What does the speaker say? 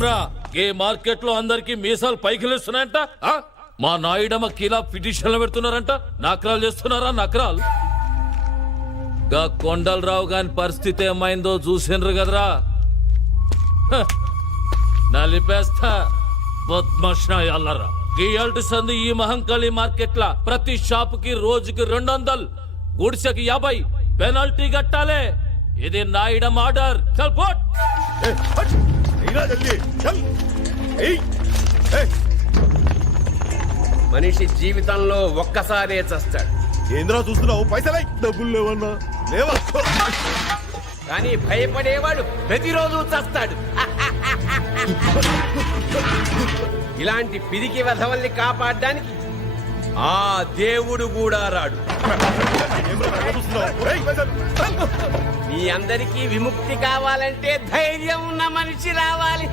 ఏమ్రా ఏ మార్కెట్ లో అందరికి మీసాలు పైకి లేస్తున్నాయంట మా నాయుడమ్మ కీలా పిటిషన్లు పెడుతున్నారంట నకరాలు చేస్తున్నారా నకరాలు గా కొండలరావు గాని పరిస్థితి ఏమైందో చూసిండ్రు కదరా నలిపేస్తా బద్మాషాయాలరా గీయాల్టి సంది ఈ మహంకాళి మార్కెట్ లా ప్రతి షాప్ కి రోజుకి 200 గుడిసెకి 50 పెనాల్టీ కట్టాలే ఇది నాయుడమ్మ ఆర్డర్ చల్ పోట్ మనిషి జీవితంలో ఒక్కసారే చస్తాడు. ఏంద్రా చూస్తున్నావు? పైసలై డబ్బులు లేవన్నా లేవా? కానీ భయపడేవాడు ప్రతిరోజు చస్తాడు. ఇలాంటి పిరికి వెధవల్ని కాపాడడానికి ఆ దేవుడు కూడా రాడు. మీ అందరికీ విముక్తి కావాలంటే ధైర్యం ఉన్న మనిషి రావాలి.